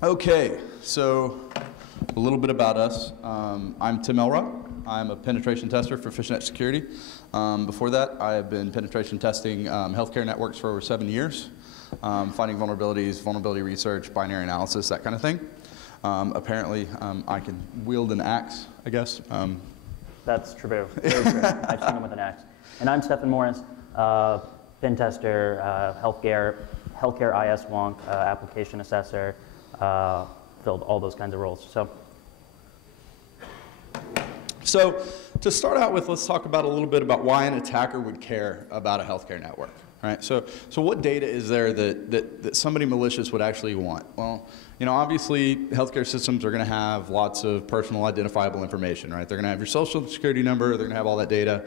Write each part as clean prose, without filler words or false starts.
Okay, so a little bit about us. I'm Tim Elrod. I'm a penetration tester for Fishnet Security. Before that, I have been penetration testing healthcare networks for over 7 years, finding vulnerabilities, vulnerability research, binary analysis, that kind of thing. Apparently, I can wield an axe, I guess. That's true. Very true. I've seen him with an axe. And I'm Stephen Morris, pen tester, healthcare IS wonk, application assessor, filled all those kinds of roles. So to start out with, let's talk about a little bit about why an attacker would care about a healthcare network. Right? So what data is there that somebody malicious would actually want? Well, you know, obviously healthcare systems are going to have lots of personal identifiable information, right? They're going to have your social security number, they're going to have all that data.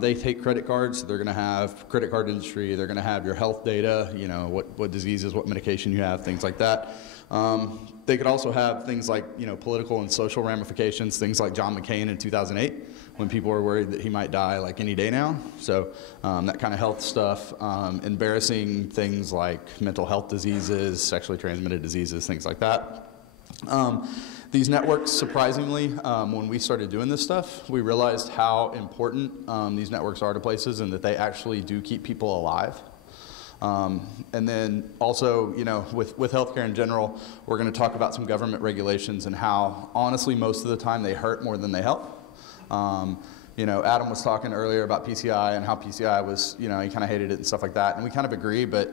They take credit cards, so they're going to have credit card industry, they're going to have your health data, you know, what diseases, what medication you have, things like that. They could also have things like, you know, political and social ramifications, things like John McCain in 2008, when people were worried that he might die like any day now. So that kind of health stuff, embarrassing things like mental health diseases, sexually transmitted diseases, things like that. These networks, surprisingly, when we started doing this stuff, we realized how important these networks are to places and that they actually do keep people alive. And then also, you know, with healthcare in general, we're going to talk about some government regulations and how, honestly, most of the time they hurt more than they help. You know, Adam was talking earlier about PCI and how PCI was, you know, he kind of hated it and stuff like that, and we kind of agree, but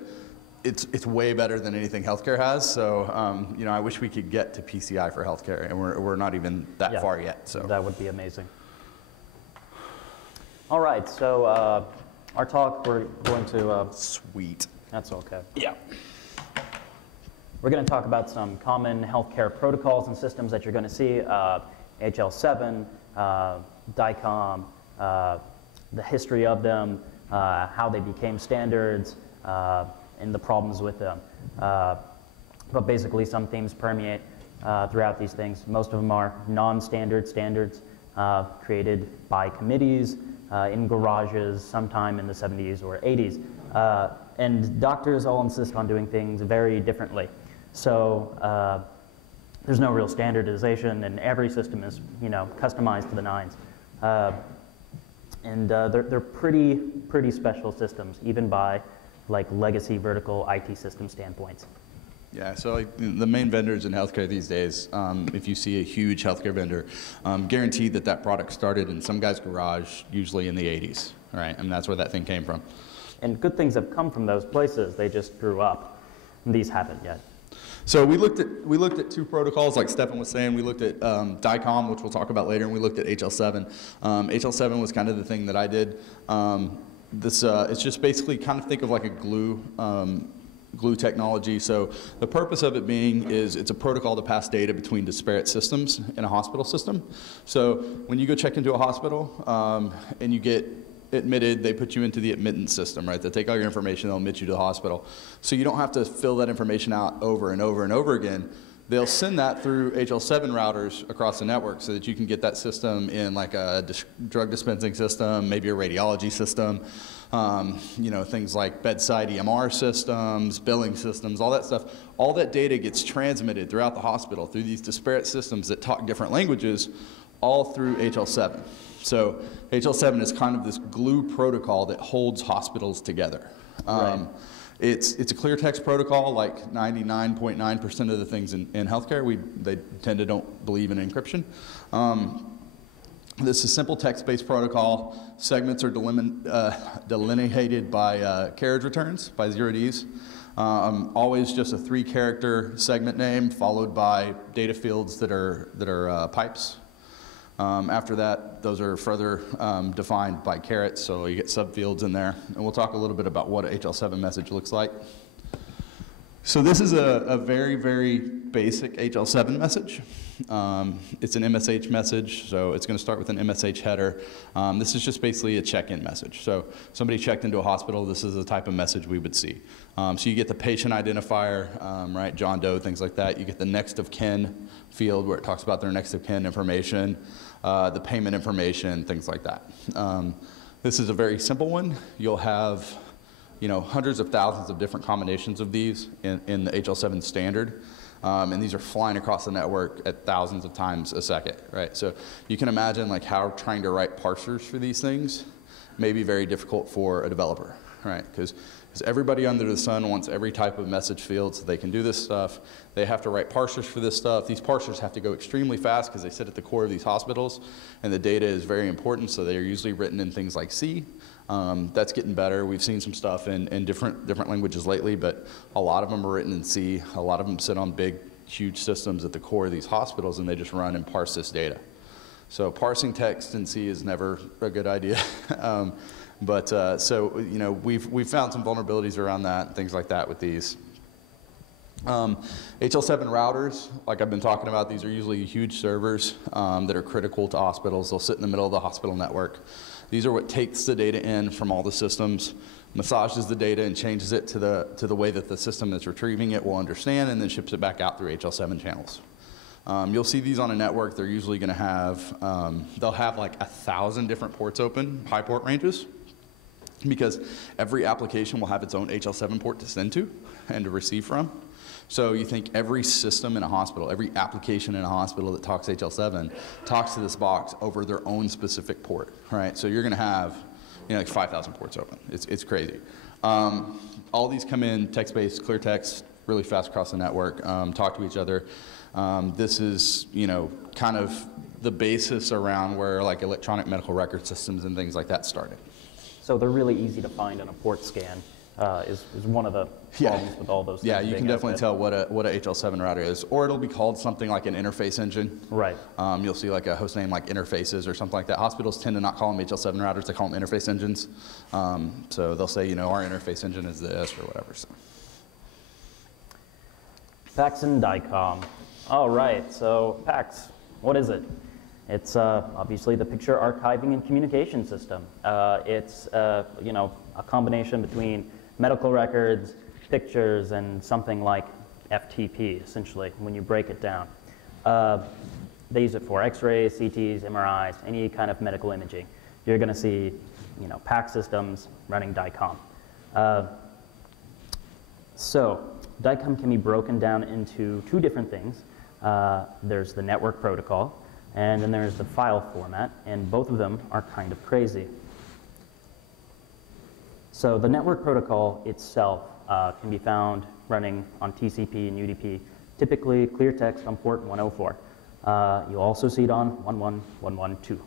it's way better than anything healthcare has. So, you know, I wish we could get to PCI for healthcare, and we're not even that far yet. So that would be amazing. All right, so our talk, we're going to... Sweet. That's okay. Yeah. We're going to talk about some common healthcare protocols and systems that you're going to see, HL7, DICOM, the history of them, how they became standards, and the problems with them. But basically, some themes permeate throughout these things. Most of them are non-standard standards created by committees in garages sometime in the 70s or 80s. And doctors all insist on doing things very differently. So there's no real standardization, and every system is, you know, customized to the nines. And they're pretty special systems, even by like legacy vertical IT system standpoints. Yeah, so like the main vendors in healthcare these days, if you see a huge healthcare vendor, guaranteed that product started in some guy's garage, usually in the 80s, right? And that's where that thing came from. And good things have come from those places. They just grew up. And these haven't yet. So we looked at two protocols, like Stephen was saying. We looked at DICOM, which we'll talk about later, and we looked at HL7. HL7 was kind of the thing that I did. It's just basically kind of think of like a glue technology. So the purpose of it being is it's a protocol to pass data between disparate systems in a hospital system. So when you go check into a hospital and you get admitted, they put you into the admittance system, right? They take all your information, they'll admit you to the hospital. So you don't have to fill that information out over and over and over again. They'll send that through HL7 routers across the network so that you can get that system in like a drug dispensing system, maybe a radiology system, you know, things like bedside EMR systems, billing systems, all that stuff. All that data gets transmitted throughout the hospital through these disparate systems that talk different languages, all through HL7. So HL7 is kind of this glue protocol that holds hospitals together. Right. It's a clear text protocol, like 99.9% of the things in healthcare. They tend to don't believe in encryption. This is a simple text-based protocol. Segments are delineated by carriage returns, by 0Ds. Always just a 3-character segment name followed by data fields that are pipes. After that, those are further defined by carets, so you get subfields in there. And we'll talk a little bit about what a HL7 message looks like. So this is a very, very basic HL7 message. It's an MSH message, so it's going to start with an MSH header. This is just basically a check-in message. So somebody checked into a hospital, this is the type of message we would see. So you get the patient identifier, right, John Doe, things like that. You get the next of kin field where it talks about their next of kin information, the payment information, things like that. This is a very simple one. You'll have, you know, hundreds of thousands of different combinations of these in the HL7 standard. And these are flying across the network at thousands of times a second, right? So you can imagine like how trying to write parsers for these things may be very difficult for a developer, right? Because everybody under the sun wants every type of message field so they can do this stuff. They have to write parsers for this stuff. These parsers have to go extremely fast because they sit at the core of these hospitals, and the data is very important, so they are usually written in things like C. That's getting better. We've seen some stuff in different languages lately, but a lot of them are written in C. A lot of them sit on big, huge systems at the core of these hospitals, and they just run and parse this data. So parsing text in C is never a good idea. So you know, we've found some vulnerabilities around that and things like that with these. HL7 routers, like I've been talking about, these are usually huge servers that are critical to hospitals. They'll sit in the middle of the hospital network. These are what takes the data in from all the systems, massages the data and changes it to the way that the system that's retrieving it will understand, and then ships it back out through HL7 channels. You'll see these on a network. They're usually going to have, they'll have like 1,000 different ports open, high port ranges, because every application will have its own HL7 port to send to and to receive from. So you think every system in a hospital, every application in a hospital that talks HL7 talks to this box over their own specific port, right? So you're going to have, you know, like 5,000 ports open. It's crazy. All these come in text-based, clear text, really fast across the network, talk to each other. This is, you know, kind of the basis around where like electronic medical record systems and things like that started. So they're really easy to find on a port scan is one of the problems with all those things. Yeah, you can definitely tell what a HL7 router is. Or it'll be called something like an interface engine. Right. You'll see like a host name like interfaces or something like that. Hospitals tend to not call them HL7 routers, they call them interface engines. So they'll say, you know, our interface engine is this or whatever. So. PACS and DICOM. All right, so PACS, what is it? It's obviously the picture archiving and communication system. It's you know, a combination between medical records, pictures, and something like FTP, essentially, when you break it down. They use it for X-rays, CTs, MRIs, any kind of medical imaging. You're going to see, you know, PACS systems running DICOM. So DICOM can be broken down into two different things. There's the network protocol, and then there's the file format, and both of them are kind of crazy. So the network protocol itself can be found running on TCP and UDP, typically clear text on port 104. You'll also see it on 11112.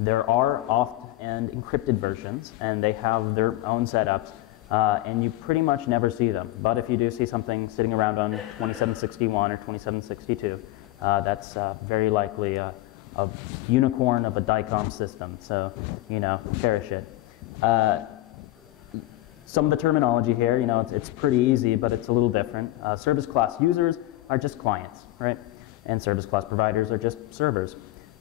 There are auth and encrypted versions, and they have their own setups, and you pretty much never see them. But if you do see something sitting around on 2761 or 2762, that's very likely a unicorn of a DICOM system, so, you know, cherish it. Some of the terminology here, you know, it's pretty easy, but it's a little different. Service class users are just clients, right? And service class providers are just servers.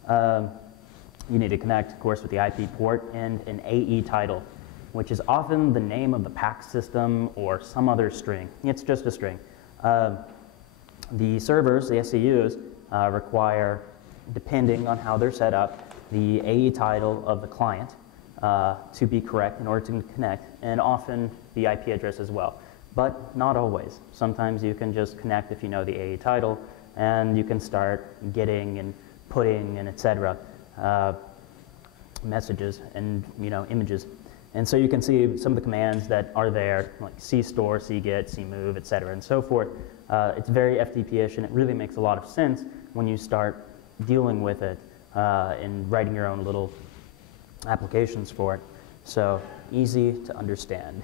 You need to connect, of course, with the IP port and an AE title, which is often the name of the PACS system or some other string. It's just a string. The servers, the SCUs, require, depending on how they're set up, the AE title of the client to be correct in order to connect, and often the IP address as well. But not always. Sometimes you can just connect if you know the AE title, and you can start getting and putting and etc. Messages and, you know, images. And so you can see some of the commands that are there, like cstore, cget, cmove, etc. and so forth. It's very FTP-ish, and it really makes a lot of sense when you start dealing with it and writing your own little applications for it. So easy to understand.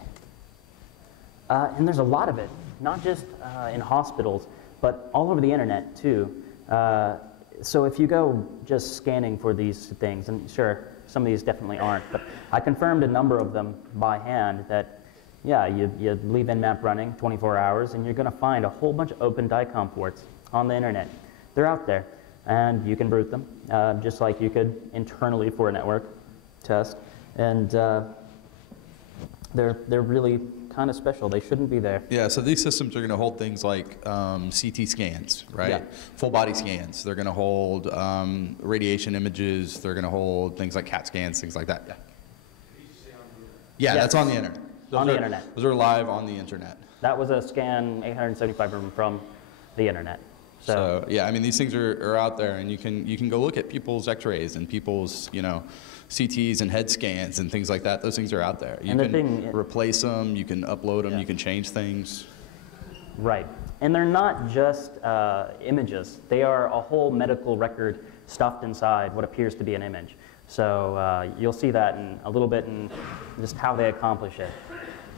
And there's a lot of it, not just in hospitals, but all over the internet too. So if you go just scanning for these things, and sure, some of these definitely aren't, but I confirmed a number of them by hand that, yeah, you leave Nmap running 24 hours and you're going to find a whole bunch of open DICOM ports on the internet. They're out there, and you can root them, just like you could internally for a network test. And they're really kind of special. They shouldn't be there. Yeah, so these systems are going to hold things like CT scans, right? Yeah. Full body scans. They're going to hold radiation images. They're going to hold things like CAT scans, things like that. Yeah. Yeah, yes. That's on the internet. The internet. Those are live on the internet. That was a scan 875 from the internet. So yeah, I mean, these things are out there, and you can go look at people's X-rays and people's, you know, CTs and head scans and things like that. Those things are out there. You can replace them, you can upload them, you can change things. Right. And they're not just images. They are a whole medical record stuffed inside what appears to be an image. So you'll see that in a little bit in just how they accomplish it.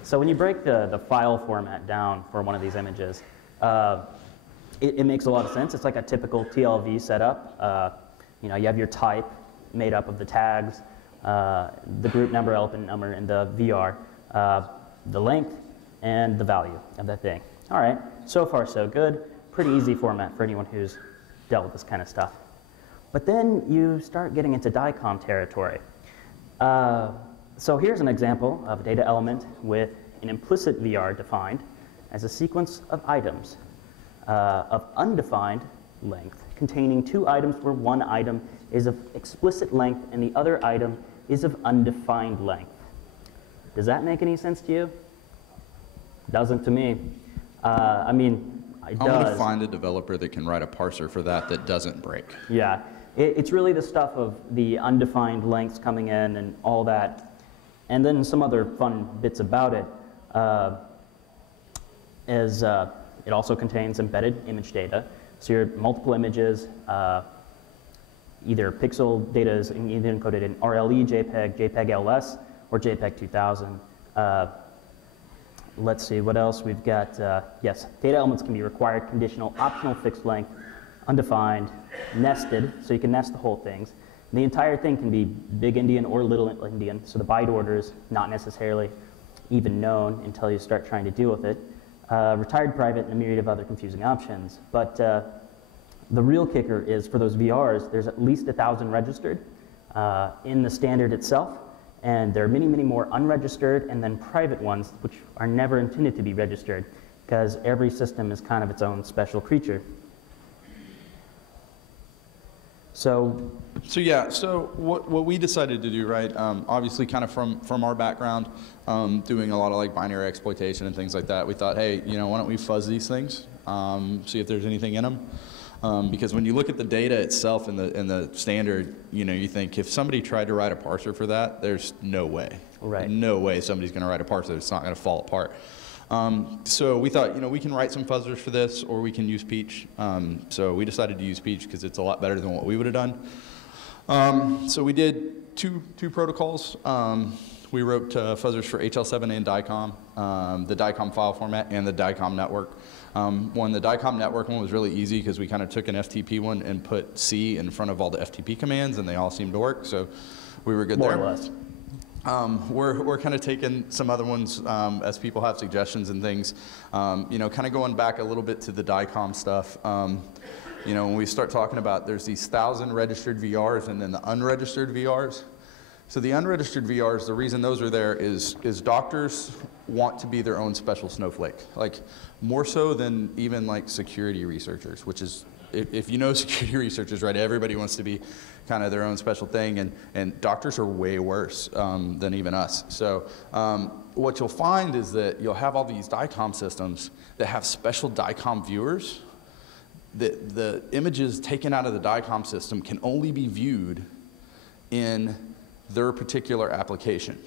So when you break the file format down for one of these images, it makes a lot of sense. It's like a typical TLV setup. You know, you have your type made up of the tags, the group number, element number, and the VR, the length, and the value of that thing. All right, so far so good. Pretty easy format for anyone who's dealt with this kind of stuff. But then you start getting into DICOM territory. So here's an example of a data element with an implicit VR defined as a sequence of items of undefined length containing two items where one item is of explicit length and the other item is of undefined length. Does that make any sense to you? Doesn't to me. I mean, it does. I'm going to find a developer that can write a parser for that doesn't break. Yeah, it's really the stuff of the undefined lengths coming in and all that. And then some other fun bits about it is it also contains embedded image data. So your multiple images, either pixel data is either encoded in RLE, JPEG, JPEG LS, or JPEG 2000. Let's see, what else we've got. Yes, data elements can be required, conditional, optional, fixed length, undefined, nested, so you can nest the whole things. And the entire thing can be big Endian or little Endian, so the byte order is not necessarily even known until you start trying to deal with it. Retired private and a myriad of other confusing options. But the real kicker is for those VRs, there's at least 1,000 registered in the standard itself. And there are many, many more unregistered and then private ones, which are never intended to be registered because every system is kind of its own special creature. So yeah, so what we decided to do, right, obviously kind of from our background, doing a lot of like binary exploitation and things like that, we thought, hey, you know, why don't we fuzz these things, see if there's anything in them. Because when you look at the data itself in the standard, you know, you think if somebody tried to write a parser for that, there's no way. Right. No way somebody's going to write a parser that's not going to fall apart. So we thought, you know, we can write some fuzzers for this, or we can use Peach. So we decided to use Peach because it's a lot better than what we would have done. So we did two protocols. We wrote fuzzers for HL7 and DICOM, the DICOM file format and the DICOM network. The DICOM network one was really easy because we kind of took an FTP one and put C in front of all the FTP commands, and they all seemed to work, so we were good there. More or less. We're kind of taking some other ones as people have suggestions and things. You know, kind of going back a little bit to the DICOM stuff. You know, when we start talking about there's these 1,000 registered VRs and then the unregistered VRs. So the unregistered VRs, the reason those are there is doctors want to be their own special snowflake, like more so than even like security researchers, which is, if you know security researchers, right, everybody wants to be kind of their own special thing, and doctors are way worse than even us. So what you'll find is that you'll have all these DICOM systems that have special DICOM viewers. The images taken out of the DICOM system can only be viewed in their particular application,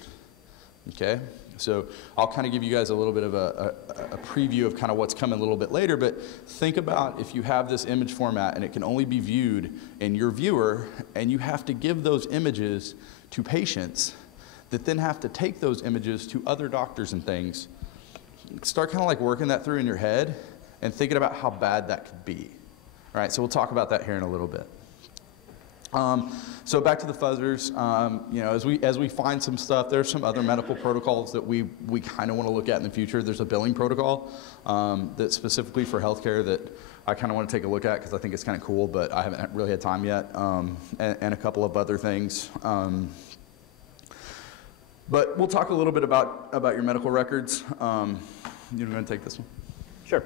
okay? So I'll kind of give you guys a little bit of a preview of kind of what's coming a little bit later, but think about if you have this image format and it can only be viewed in your viewer, and you have to give those images to patients that then have to take those images to other doctors and things. Start kind of like working that through in your head and thinking about how bad that could be. All right, so we'll talk about that here in a little bit. So back to the fuzzers, you know, as we find some stuff, there's some other medical protocols that we kind of want to look at in the future. There's a billing protocol that's specifically for healthcare that I kind of want to take a look at because I think it's kind of cool, but I haven't really had time yet, and a couple of other things. But we'll talk a little bit about your medical records. You're going to take this one? Sure.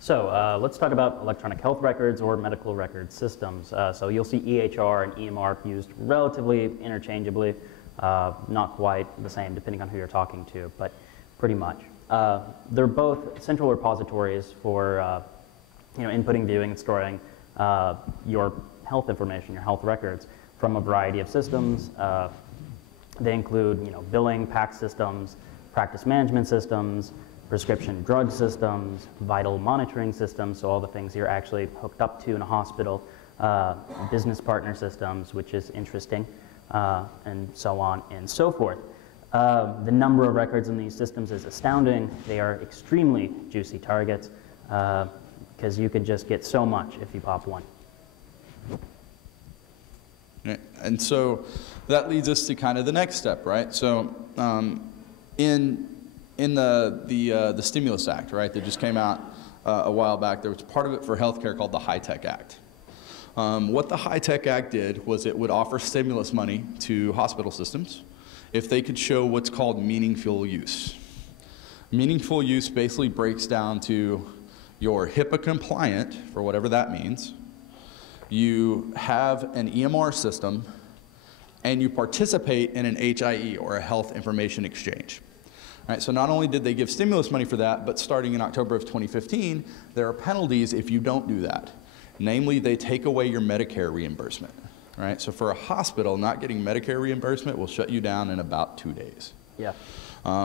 So let's talk about electronic health records or medical record systems. So you'll see EHR and EMR used relatively interchangeably, not quite the same depending on who you're talking to, but pretty much. They're both central repositories for inputting, viewing, and storing your health information, your health records from a variety of systems. They include, billing, PACS systems, practice management systems, prescription drug systems, vital monitoring systems, so all the things you're actually hooked up to in a hospital, business partner systems, which is interesting, and so on and so forth. The number of records in these systems is astounding. They are extremely juicy targets because you can just get so much if you pop one. And so that leads us to kind of the next step, right? So in the Stimulus Act, right, that just came out a while back, there was part of it for healthcare called the High-Tech Act. What the High-Tech Act did was it would offer stimulus money to hospital systems if they could show what's called meaningful use. Meaningful use basically breaks down to you're HIPAA compliant, for whatever that means, you have an EMR system, and you participate in an HIE, or a health information exchange. All right, so not only did they give stimulus money for that, but starting in October of 2015, there are penalties if you don't do that. Namely, they take away your Medicare reimbursement. Right? So for a hospital, not getting Medicare reimbursement will shut you down in about 2 days. Yeah.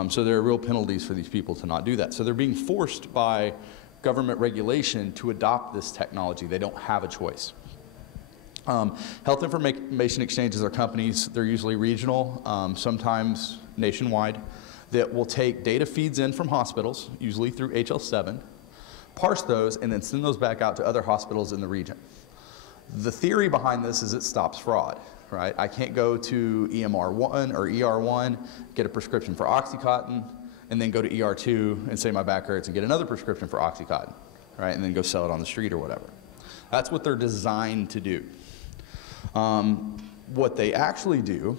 So there are real penalties for these people to not do that. So they're being forced by government regulation to adopt this technology. They don't have a choice. Health information exchanges are companies, they're usually regional, sometimes nationwide, that will take data feeds in from hospitals, usually through HL7, parse those, and then send those back out to other hospitals in the region. The theory behind this is it stops fraud, right? I can't go to EMR1 or ER1, get a prescription for OxyContin, and then go to ER2 and say my back hurts and get another prescription for OxyContin, right? And then go sell it on the street or whatever. That's what they're designed to do. What they actually do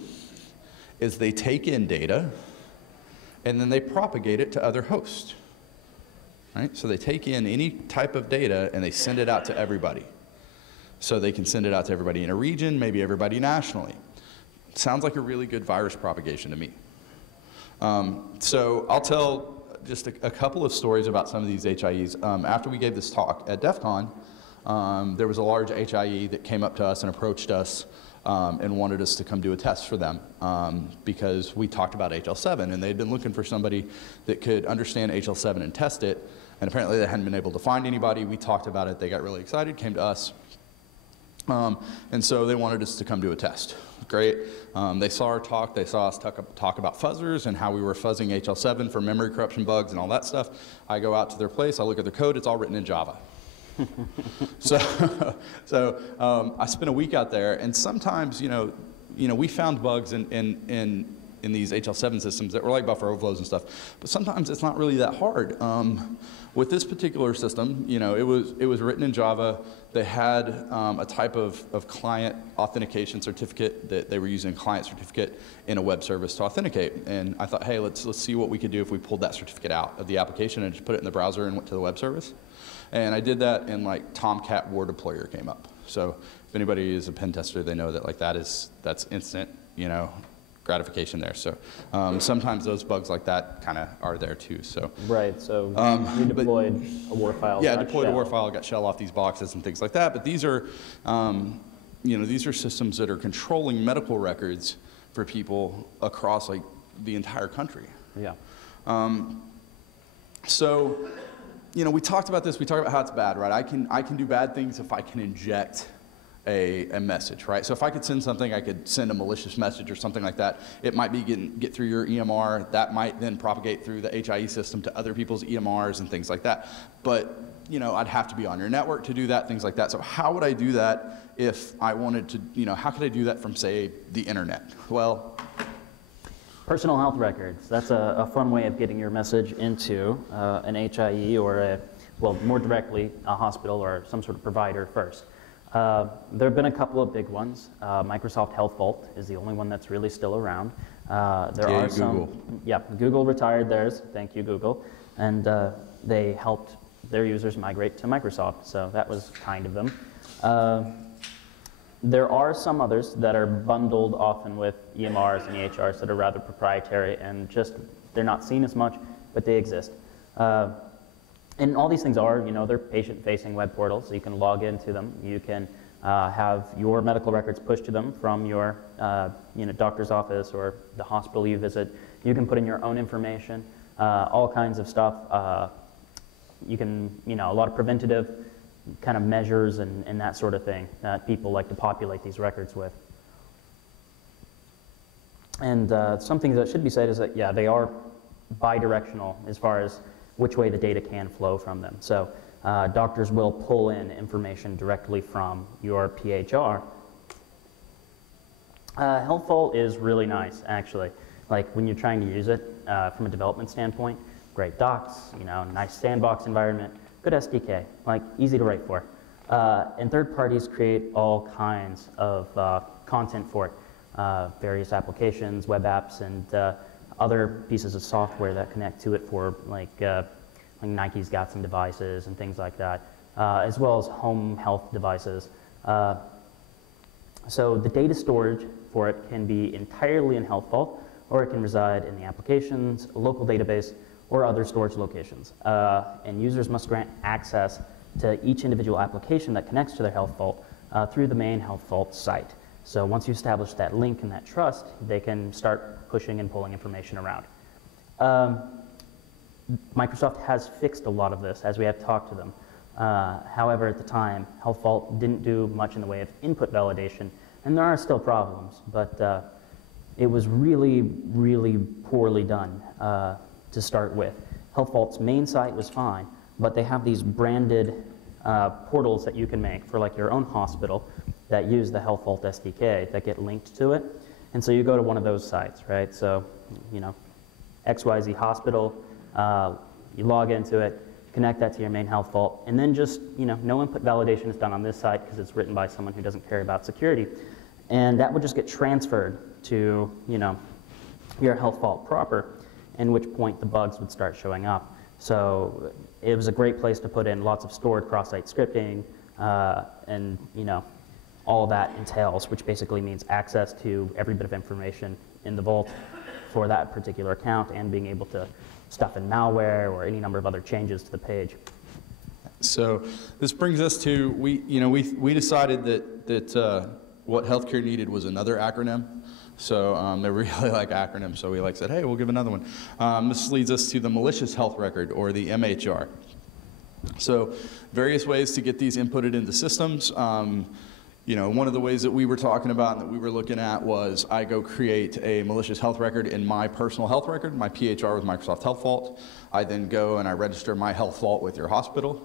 is they take in data and then they propagate it to other hosts, right? So they take in any type of data and they send it out to everybody. So they can send it out to everybody in a region, maybe everybody nationally. Sounds like a really good virus propagation to me. So I'll tell just a couple of stories about some of these HIEs. After we gave this talk at DEF CON, there was a large HIE that came up to us and approached us and wanted us to come do a test for them because we talked about HL7 and they'd been looking for somebody that could understand HL7 and test it, and apparently they hadn't been able to find anybody. We talked about it, they got really excited, came to us, and so they wanted us to come do a test. Great. They saw our talk, they saw us talk about fuzzers and how we were fuzzing HL7 for memory corruption bugs and all that stuff. I go out to their place, I look at their code, it's all written in Java. So I spent a week out there, and sometimes, we found bugs in these HL7 systems that were like buffer overflows and stuff, but sometimes it's not really that hard. With this particular system, it was written in Java. They had a type of client authentication certificate that they were using, a client certificate in a web service to authenticate. And I thought, hey, let's see what we could do if we pulled that certificate out of the application and just put it in the browser and went to the web service. And I did that, and like Tomcat war deployer came up. So if anybody is a pen tester, they know that like that's instant, gratification there. So sometimes those bugs like that kind of are there too. So right. So you deployed a war file. Yeah, deployed a war file, got shell off these boxes and things like that. But these are, these are systems that are controlling medical records for people across like the entire country. Yeah. So, we talked about this. We talked about how it's bad, right? I can do bad things if I can inject a message, right? So if I could send something, I could send a malicious message or something like that. It might be get through your EMR. That might then propagate through the HIE system to other people's EMRs and things like that. But, I'd have to be on your network to do that, things like that. So how would I do that if I wanted to, how could I do that from, say, the internet? Well, personal health records. That's a fun way of getting your message into an HIE or, more directly, a hospital or some sort of provider first. There have been a couple of big ones. Microsoft Health Vault is the only one that's really still around. There are some. Google. Yeah, Google retired theirs. Thank you, Google. And they helped their users migrate to Microsoft, so that was kind of them. There are some others that are bundled often with EMRs and EHRs that are rather proprietary and just, they're not seen as much, but they exist. And all these things are, they're patient-facing web portals, so you can log into them. You can have your medical records pushed to them from your doctor's office or the hospital you visit. You can put in your own information, all kinds of stuff. You can, a lot of preventative kind of measures and that sort of thing that people like to populate these records with. And something that should be said is that, yeah, they are bidirectional as far as which way the data can flow from them. So doctors will pull in information directly from your PHR. Health Vault is really nice, actually. Like when you're trying to use it from a development standpoint, great docs, nice sandbox environment, good SDK, like easy to write for. And third parties create all kinds of content for it, various applications, web apps, and other pieces of software that connect to it for like Nike's got some devices and things like that, as well as home health devices. So the data storage for it can be entirely in Health Vault, or it can reside in the applications, a local database, or other storage locations. And users must grant access to each individual application that connects to their Health Vault through the main Health Vault site. So once you establish that link and that trust, they can start pushing and pulling information around. Microsoft has fixed a lot of this as we have talked to them. However, at the time, Health Vault didn't do much in the way of input validation, and there are still problems, but it was really, really poorly done to start with. Health Vault's main site was fine, but they have these branded portals that you can make for like your own hospital that use the Health Vault SDK that get linked to it. And so you go to one of those sites, right? So, XYZ hospital, you log into it, connect that to your main Health Vault, and then just, no input validation is done on this site because it's written by someone who doesn't care about security. And that would just get transferred to, your Health Vault proper, in which point the bugs would start showing up. So it was a great place to put in lots of stored cross-site scripting, and, all that entails, which basically means access to every bit of information in the Vault for that particular account and being able to stuff in malware or any number of other changes to the page. So this brings us to, we decided that what healthcare needed was another acronym. So they really like acronyms, so we said, hey, we'll give another one. This leads us to the malicious health record, or the MHR. So various ways to get these inputted into systems. One of the ways that we were talking about and that we were looking at was I go create a malicious health record in my personal health record, my PHR with Microsoft Health Vault. I then go and I register my Health Vault with your hospital.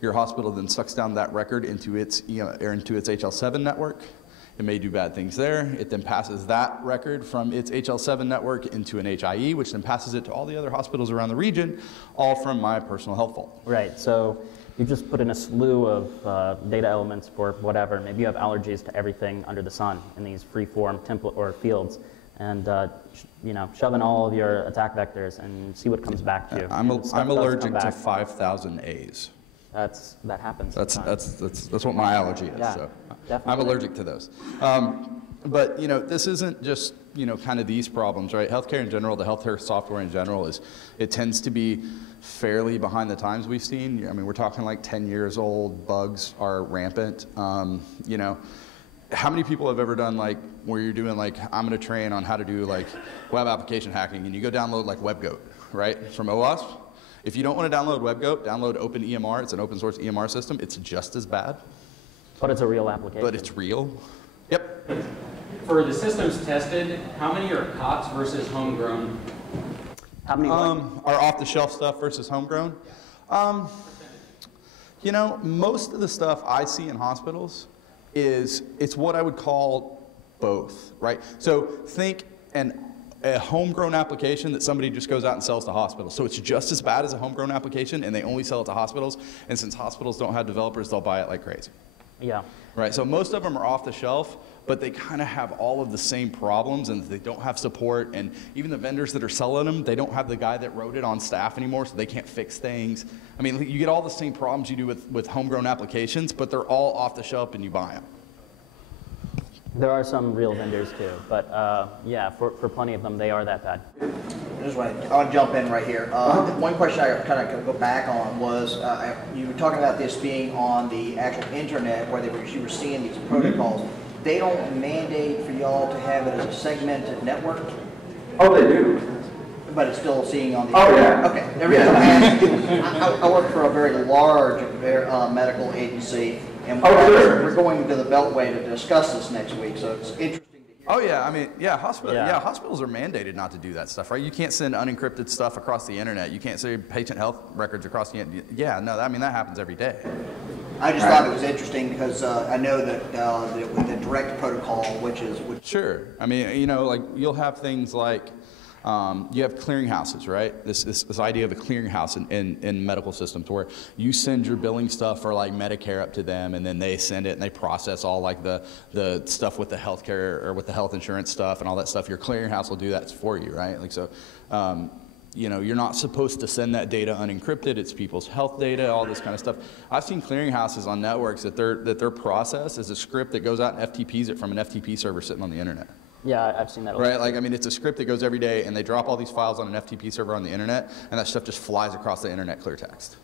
Your hospital then sucks down that record into its HL7 network. It may do bad things there. It then passes that record from its HL7 network into an HIE, which then passes it to all the other hospitals around the region, all from my personal Health Vault. Right, so you just put in a slew of data elements for whatever. Maybe you have allergies to everything under the sun in these free-form template or fields, and shove in all of your attack vectors and see what comes back to you. I'm allergic to 5,000 A's. That happens. That's what my allergy is. Yeah, so definitely. I'm allergic to those. But this isn't just kind of these problems, right? Healthcare in general, the healthcare software in general it tends to be fairly behind the times we've seen. I mean, we're talking like 10 years old. Bugs are rampant. How many people have ever done where you're doing I'm going to train on how to do web application hacking, and you go download WebGoat, right, from OWASP? If you don't want to download WebGoat, download OpenEMR. It's an open source EMR system. It's just as bad. But it's a real application. But it's real. Yep. For the systems tested, how many are COTS versus homegrown? How many are off-the-shelf stuff versus homegrown? Most of the stuff I see in hospitals it's what I would call both, right? So think a homegrown application that somebody just goes out and sells to hospitals. So it's just as bad as a homegrown application, and they only sell it to hospitals. And since hospitals don't have developers, they'll buy it like crazy. Yeah. Right, so most of them are off the shelf, but they kind of have all of the same problems, and they don't have support, and even the vendors that are selling them, they don't have the guy that wrote it on staff anymore, so they can't fix things. I mean, you get all the same problems you do with homegrown applications, but they're all off the shelf and you buy them. There are some real vendors too, but yeah, for plenty of them, they are that bad. I want to jump in right here. One question I kind of go back on was you were talking about this being on the actual internet where you were seeing these protocols. They don't mandate for y'all to have it as a segmented network? Oh, they do. But it's still seeing on the internet? Okay. The reason I'm asking, I work for a very large medical agency, and we're going to the Beltway to discuss this next week, so it's interesting. Oh yeah, I mean, hospitals are mandated not to do that stuff, right? You can't send unencrypted stuff across the internet. You can't send patient health records across the internet. Yeah, no, I mean, that happens every day. I just thought it was interesting because I know that the direct protocol, which Sure. I mean, you know, like you'll have things like you have clearinghouses, right? This idea of a clearinghouse in medical systems where you send your billing stuff for like Medicare up to them, and then they send it and they process all like the stuff with the healthcare or with the health insurance stuff and all that stuff. Your clearinghouse will do that for you, right? Like so. You know, you're not supposed to send that data unencrypted. It's people's health data, all this kind of stuff. I've seen clearinghouses on networks that their process is a script that goes out and FTPs it from an FTP server sitting on the internet. Yeah, I've seen that. Right, like I mean, it's a script that goes every day, and they drop all these files on an FTP server on the internet, and that stuff just flies across the internet clear text.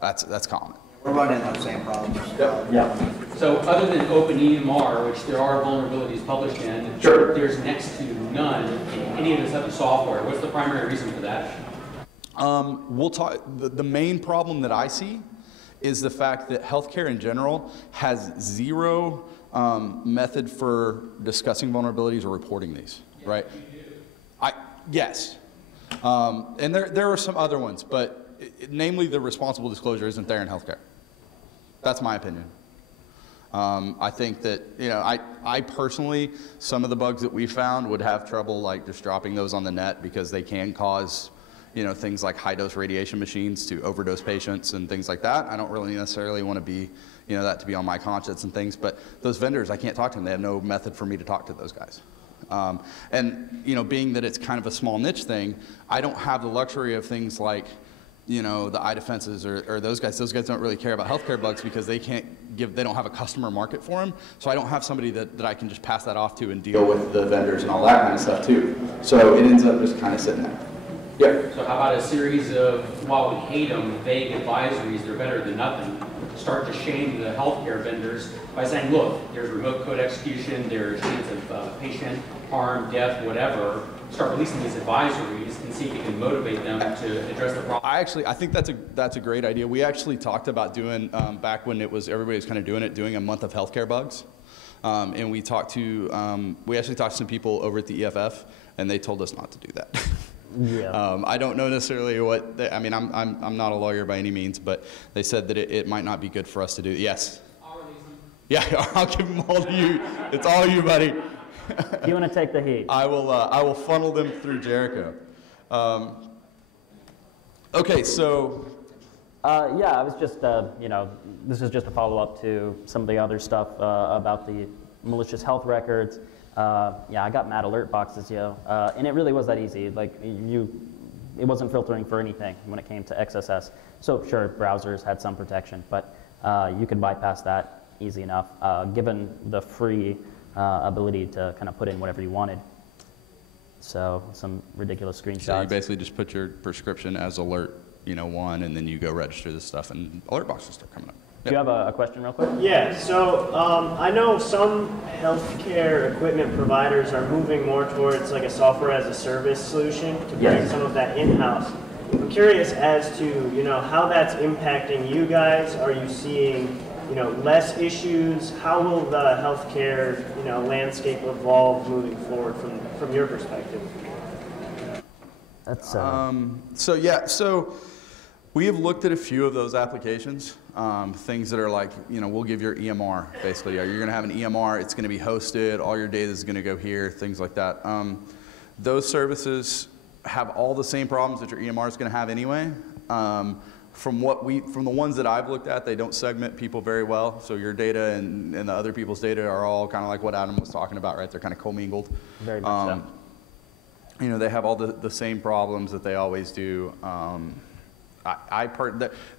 That's common. we're running those same problems. Yeah. So other than OpenEMR, which there are vulnerabilities published in, Sure. there's next to none in any of this other software. What's the primary reason for that? We'll talk. The main problem that I see is the fact that healthcare in general has zero method for discussing vulnerabilities or reporting these, right? Yes. And there are some other ones, but namely the responsible disclosure isn't there in healthcare. That's my opinion. I think that, you know, I personally, some of the bugs that we found would have trouble like just dropping those on the net because they can cause, you know, things like high-dose radiation machines to overdose patients and things like that. I don't really necessarily want to be, you know, that to be on my conscience and things, but those vendors, I can't talk to them. They have no method for me to talk to those guys. And, you know, being that it's kind of a small niche thing, I don't have the luxury of things like, you know, the iDefenses or those guys. Those guys don't really care about healthcare bugs because they don't have a customer market for them. So I don't have somebody that I can just pass that off to and deal with the vendors and all that kind of stuff too. So it ends up just kind of sitting there. Yeah. So how about a series of, while we hate them, vague advisories, they're better than nothing, start to shame the healthcare vendors by saying, look, there's remote code execution, there's chance of patient harm, death, whatever. Start releasing these advisories and see if you can motivate them to address the problem. I think that's a great idea. We actually talked about doing, back when everybody was kind of doing it, doing a month of healthcare bugs. And we actually talked to some people over at the EFF, and they told us not to do that. Yeah. I don't know necessarily I mean, I'm not a lawyer by any means, but they said that it might not be good for us to do. Yes? I'll release them. Yeah, I'll give them all to you. It's all you, buddy. You want to take the heat? I will funnel them through Jericho. Okay, so. Yeah, I was just, you know, this is just a follow-up to some of the other stuff about the malicious health records. Yeah, I got mad alert boxes, and it really was that easy. Like, it wasn't filtering for anything when it came to XSS. So sure, browsers had some protection, but you could bypass that easy enough, given the free ability to kind of put in whatever you wanted. So some ridiculous screenshots. So you basically just put your prescription as alert, 1, and then you go register this stuff, and alert boxes start coming up. Do you have a question real quick? Yeah, so I know some healthcare equipment providers are moving more towards like a software as a service solution to bring some of that in-house. I'm curious as to, how that's impacting you guys. Are you seeing, less issues? How will the healthcare, landscape evolve moving forward from your perspective? That's So we have looked at a few of those applications, things that are like, we'll give your EMR, basically. You're going to have an EMR, it's going to be hosted, all your data is going to go here, things like that. Those services have all the same problems that your EMR is going to have anyway. From the ones that I've looked at, they don't segment people very well. So your data and the other people's data are all kind of like what Adam was talking about, right? They're kind of commingled. very much so. They have all the same problems that they always do.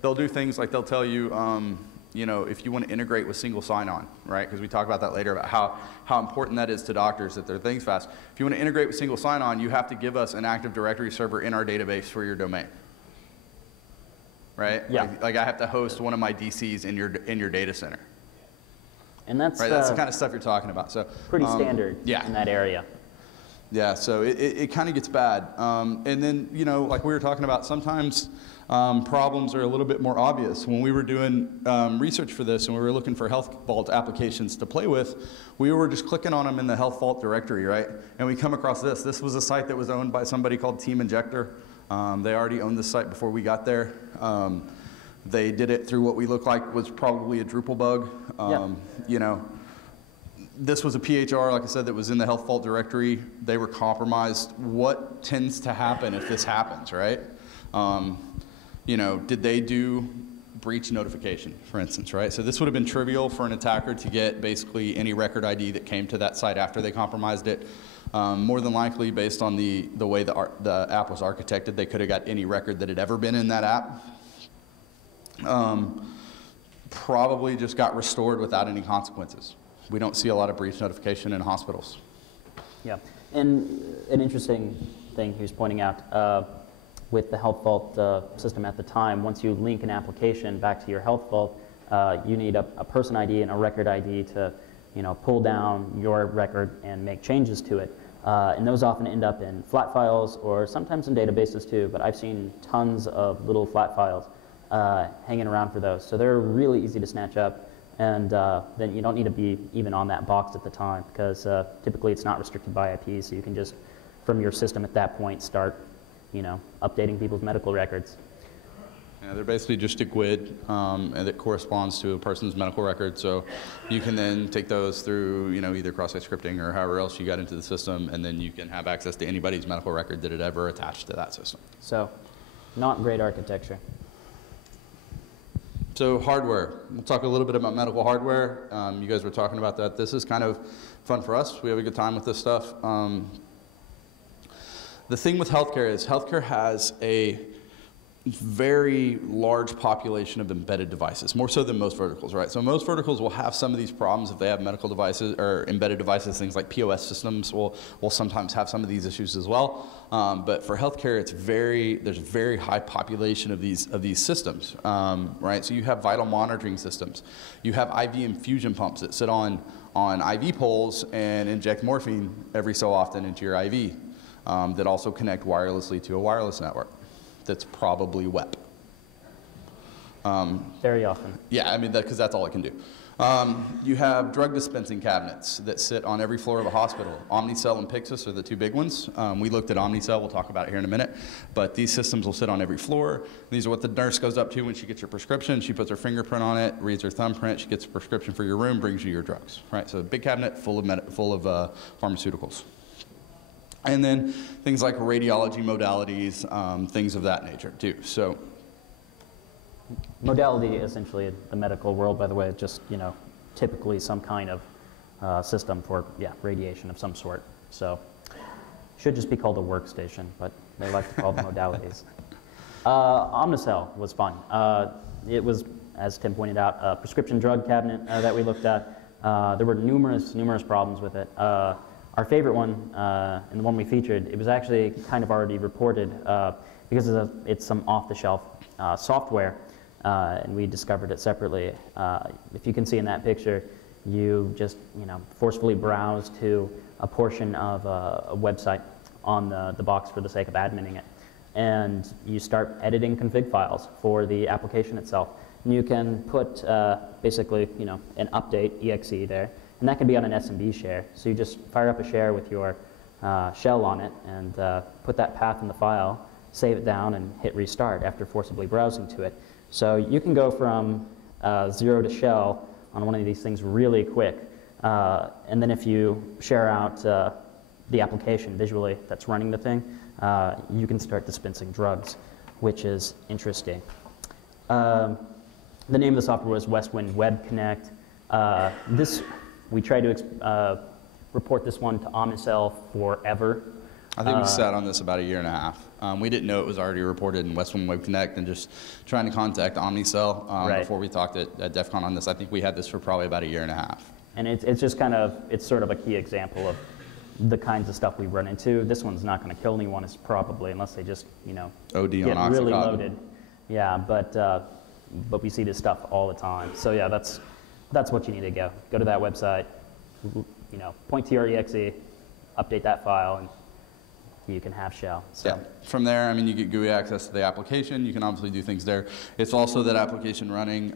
They'll do things like they'll tell you, you know, if you want to integrate with single sign-on, right? Because we talk about that later about how important that is to doctors that their things fast. If you want to integrate with single sign-on, you have to give us an Active Directory server in our database for your domain, right? Yeah. Like I have to host one of my DCs in your data center. And that's right. That's the kind of stuff you're talking about. So pretty standard yeah. in that area. Yeah, so it kind of gets bad. And then, you know, like we were talking about, sometimes problems are a little bit more obvious. When we were doing research for this and we were looking for Health Vault applications to play with, we were just clicking on them in the Health Vault directory, right? And we come across this. This was a site that was owned by somebody called Team Injector. They already owned this site before we got there. They did it through what we look like was probably a Drupal bug. You know, this was a PHR, like I said, that was in the Health Vault directory. They were compromised. What tends to happen if this happens, right? You know, did they do breach notification, for instance, right? So this would have been trivial for an attacker to get basically any record ID that came to that site after they compromised it. More than likely, based on the way the app was architected, they could have got any record that had ever been in that app. Probably just got restored without any consequences. We don't see a lot of breach notification in hospitals. Yeah, and an interesting thing he was pointing out, with the Health Vault system at the time, once you link an application back to your Health Vault, you need a person ID and a record ID to, you know, pull down your record and make changes to it. And those often end up in flat files or sometimes in databases too, but I've seen tons of little flat files hanging around for those. So they're really easy to snatch up. And then you don't need to be even on that box at the time, because typically it's not restricted by IP, so you can just, from your system at that point, start, you know, updating people's medical records. Yeah, they're basically just a GUID, and it corresponds to a person's medical record. So you can then take those through, you know, either cross-site scripting or however else you got into the system, and then you can have access to anybody's medical record that had ever attached to that system. So, not great architecture. So hardware, we'll talk a little bit about medical hardware. You guys were talking about that. This is kind of fun for us. We have a good time with this stuff. The thing with healthcare is healthcare has a very large population of embedded devices, more so than most verticals, right? So most verticals will have some of these problems if they have medical devices or embedded devices. Things like POS systems will sometimes have some of these issues as well. But for healthcare, there's a very high population of these systems, right? So you have vital monitoring systems. You have IV infusion pumps that sit on IV poles and inject morphine every so often into your IV, that also connect wirelessly to a wireless network that's probably WEP. Very often. Yeah, I mean, because that's all it can do. You have drug dispensing cabinets that sit on every floor of a hospital. Omnicell and Pyxis are the two big ones. We looked at Omnicell, we'll talk about it here in a minute, but these systems will sit on every floor. These are what the nurse goes up to when she gets your prescription. She puts her fingerprint on it, reads her thumbprint, she gets a prescription for your room, brings you your drugs, right? So a big cabinet full of pharmaceuticals. And then things like radiology modalities, things of that nature too. So, modality, essentially, the medical world, by the way, just, you know, typically some kind of system for, yeah, radiation of some sort. So, should just be called a workstation, but they like to call them modalities. Omnicell was fun. It was, as Tim pointed out, a prescription drug cabinet that we looked at. There were numerous problems with it. Our favorite one, and the one we featured, it was actually kind of already reported because it's some off-the-shelf software, and we discovered it separately. If you can see in that picture, you just, you know, forcefully browse to a portion of a website on the box for the sake of adminning it, and you start editing config files for the application itself. And you can put basically, you know, an update exe there. And that can be on an SMB share. So you just fire up a share with your shell on it and put that path in the file, save it down, and hit restart after forcibly browsing to it. So you can go from 0 to shell on one of these things really quick. And then if you share out the application visually that's running the thing, you can start dispensing drugs, which is interesting. The name of the software was Westwind Web Connect. We tried to report this one to Omnicell forever. I think we sat on this about a year and a half. We didn't know it was already reported in West Wind Web Connect, and just trying to contact Omnicell before we talked at DEF CON on this. I think we had this for probably about a year and a half. And it's just kind of, it's sort of a key example of the kinds of stuff we run into. This one's not going to kill anyone, it's probably, unless they just, you know, OD get on really Oxycontin. loaded. Yeah, but we see this stuff all the time. So yeah, that's what you need to go. Go to that website, you know, point to your exe, update that file, and you can have shell. So. Yeah. From there, I mean, you get GUI access to the application. You can obviously do things there. It's also that application running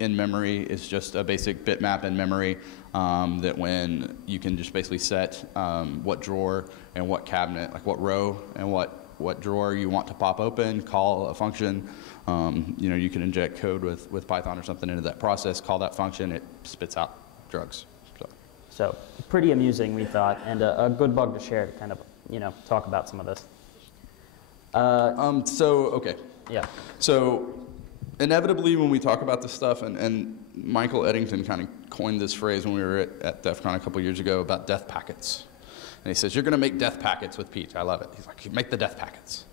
in memory is just a basic bitmap in memory that when you can just basically set what drawer and what cabinet, like what row and what drawer you want to pop open, call a function. You know, you can inject code with Python or something into that process, call that function, it spits out drugs. So pretty amusing, we thought, and a good bug to share to kind of, you know, talk about some of this. Okay. Yeah. So inevitably when we talk about this stuff, and Michael Eddington kind of coined this phrase when we were at DEF CON a couple years ago about death packets. And he says, you're going to make death packets with Peach. I love it. He's like, you make the death packets.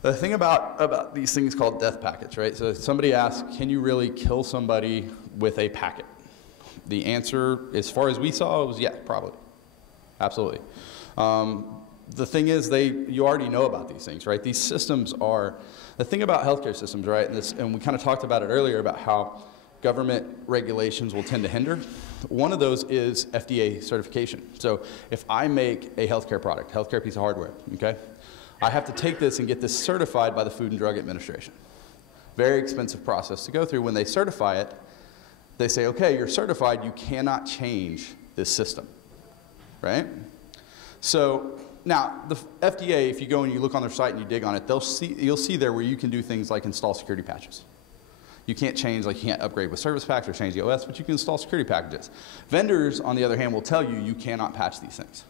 The thing about these things called death packets, right? So somebody asks, can you really kill somebody with a packet? The answer, as far as we saw, was yeah, probably. Absolutely. The thing is, you already know about these things, right? These systems are, the thing about healthcare systems, right, and we kind of talked about it earlier about how government regulations will tend to hinder. One of those is FDA certification. So if I make a healthcare product, healthcare piece of hardware, okay, I have to take this and get this certified by the Food and Drug Administration. Very expensive process to go through. When they certify it, they say, okay, you're certified, you cannot change this system, right? So now, the FDA, if you go and you look on their site and you dig on it, you'll see there where you can do things like install security patches. You can't change, like you can't upgrade with service packs or change the OS, but you can install security packages. Vendors, on the other hand, will tell you you cannot patch these things,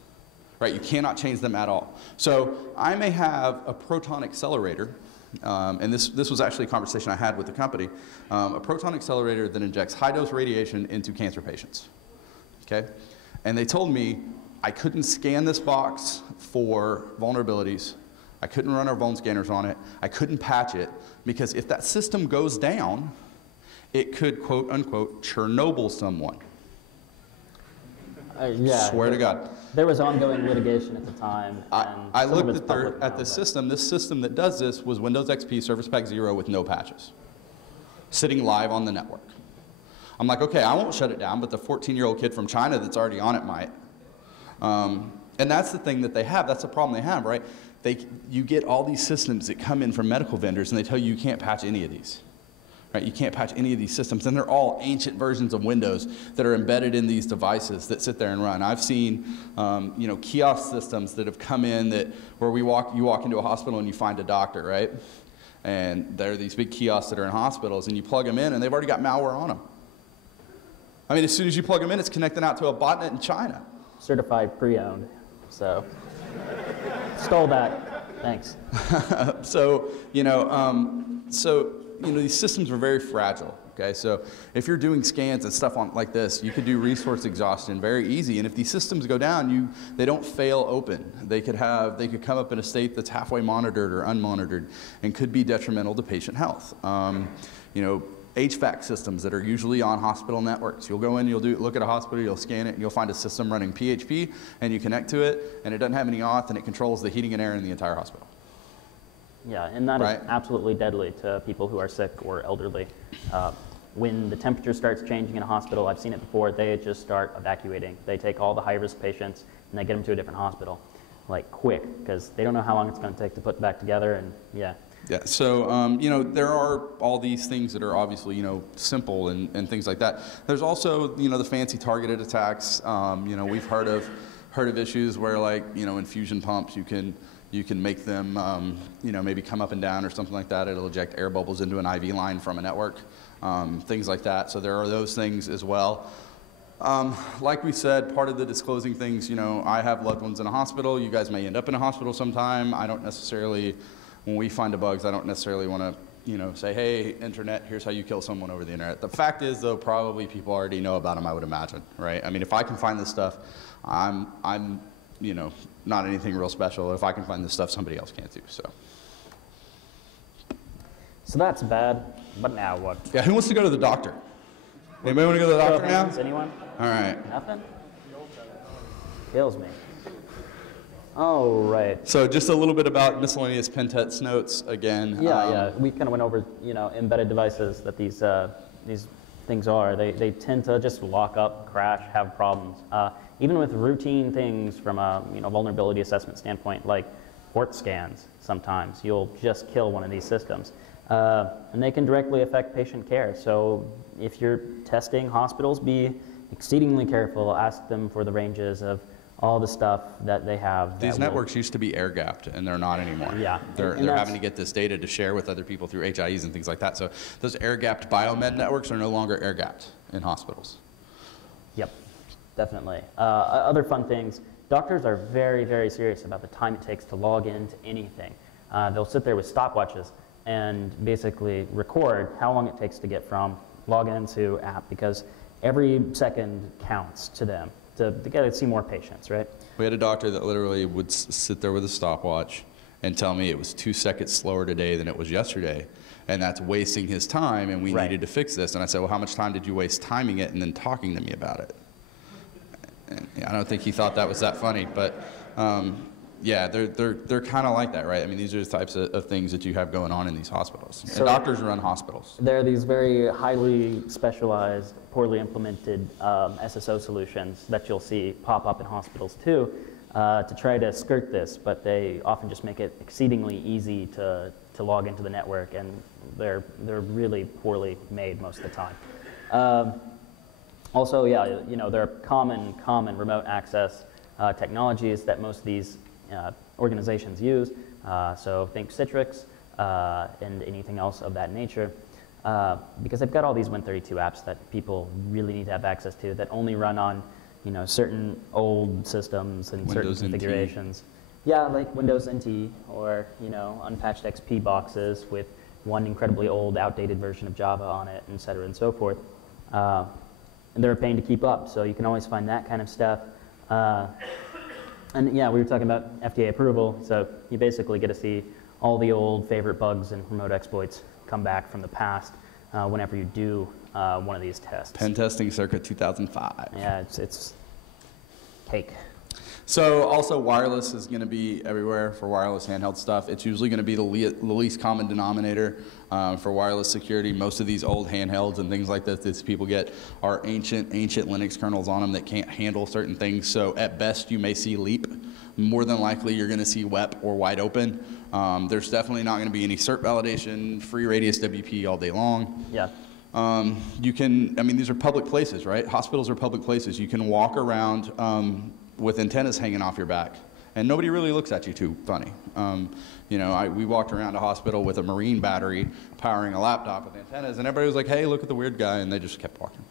right? You cannot change them at all. So I may have a proton accelerator, and this was actually a conversation I had with the company, a proton accelerator that injects high-dose radiation into cancer patients, okay? And they told me I couldn't scan this box for vulnerabilities. I couldn't run our vuln scanners on it. I couldn't patch it, because if that system goes down, it could, quote unquote, Chernobyl someone. Yeah. Swear to God. There was ongoing litigation at the time. I looked at the system. This system that does this was Windows XP Service Pack 0 with no patches, sitting live on the network. I'm like, okay, I won't shut it down, but the 14-year-old kid from China that's already on it might. And that's the thing that they have. That's the problem they have, right? You get all these systems that come in from medical vendors, and they tell you you can't patch any of these. Right? You can't patch any of these systems, and they're all ancient versions of Windows that are embedded in these devices that sit there and run. I've seen, you know, kiosk systems that have come in where you walk into a hospital and you find a doctor, right? And there are these big kiosks that are in hospitals, and you plug them in, and they've already got malware on them. I mean, as soon as you plug them in, it's connecting out to a botnet in China. Certified pre-owned, so stole that. Thanks. So these systems are very fragile. Okay, so if you're doing scans and stuff like this, you could do resource exhaustion very easy. And if these systems go down, they don't fail open. They could come up in a state that's halfway monitored or unmonitored, and could be detrimental to patient health. You know, HVAC systems that are usually on hospital networks. You'll go in, look at a hospital, you'll scan it, and you'll find a system running PHP, and you connect to it, and it doesn't have any auth, and it controls the heating and air in the entire hospital. Yeah, and that is absolutely deadly to people who are sick or elderly. When the temperature starts changing in a hospital, I've seen it before, they just start evacuating. They take all the high-risk patients, and they get them to a different hospital, like quick, because they don't know how long it's going to take to put back together, and yeah. Yeah, so, you know, there are all these things that are obviously, you know, simple and things like that. There's also, you know, the fancy targeted attacks. You know, we've heard of issues where, like, you know, infusion pumps, you can make them, you know, maybe come up and down or something like that. It'll eject air bubbles into an IV line from a network, things like that. So there are those things as well. Like we said, part of the disclosing things, you know, I have loved ones in a hospital. You guys may end up in a hospital sometime. I don't necessarily... When we find the bugs, I don't necessarily want to, you know, say, hey, internet, here's how you kill someone over the internet. The fact is, though, probably people already know about them, I would imagine, right? I mean, if I can find this stuff, I'm you know, not anything real special. If I can find this stuff, somebody else can't do. So that's bad, but now what? Yeah, who wants to go to the doctor? Anybody want to go to the doctor now? Anyone? All right. Nothing? Kills me. All right. So just a little bit about miscellaneous pen test notes again. Yeah. We kind of went over, you know, embedded devices that these things are. They tend to just lock up, crash, have problems. Even with routine things from a vulnerability assessment standpoint, like port scans, sometimes you'll just kill one of these systems. And they can directly affect patient care. So if you're testing hospitals, be exceedingly careful. Ask them for the ranges of all the stuff that they have. These networks used to be air-gapped, and they're not anymore. Yeah. They're having to get this data to share with other people through HIEs and things like that. So those air-gapped biomed networks are no longer air-gapped in hospitals. Yep, definitely. Other fun things, doctors are very, very serious about the time it takes to log into anything. They'll sit there with stopwatches and basically record how long it takes to get from login to app, because every second counts to them. To get to see more patients, right? We had a doctor that literally would sit there with a stopwatch and tell me it was 2 seconds slower today than it was yesterday, and that's wasting his time, and we needed to fix this. And I said, well, how much time did you waste timing it and then talking to me about it? And I don't think he thought that was that funny, but yeah, they're kind of like that, right? I mean, these are the types of things that you have going on in these hospitals. So and doctors run hospitals. There are these very highly specialized, poorly implemented SSO solutions that you'll see pop up in hospitals too, to try to skirt this, but they often just make it exceedingly easy to log into the network, and they're really poorly made most of the time. Also, yeah, there are common remote access technologies that most of these organizations use, so think Citrix and anything else of that nature, because they've got all these Win32 apps that people really need to have access to that only run on certain old systems and Windows certain configurations. NT. Yeah, like Windows NT or unpatched XP boxes with one incredibly old, outdated version of Java on it, et cetera, and so forth. And they're a pain to keep up, so you can always find that kind of stuff. And yeah, we were talking about FDA approval, so you basically get to see all the old favorite bugs and remote exploits come back from the past whenever you do one of these tests. Pen testing circa 2005. Yeah, it's cake. So also wireless is going to be everywhere for wireless handheld stuff. It's usually going to be the least common denominator for wireless security. Most of these old handhelds and things like this that people get are ancient Linux kernels on them that can't handle certain things. So at best you may see leap. More than likely you're going to see WEP or wide open. There's definitely not going to be any cert validation, free radius WP all day long. Yeah. These are public places, right? Hospitals are public places. You can walk around with antennas hanging off your back, and nobody really looks at you too funny. We walked around a hospital with a marine battery powering a laptop with antennas, and everybody was like, hey, look at the weird guy, and they just kept walking.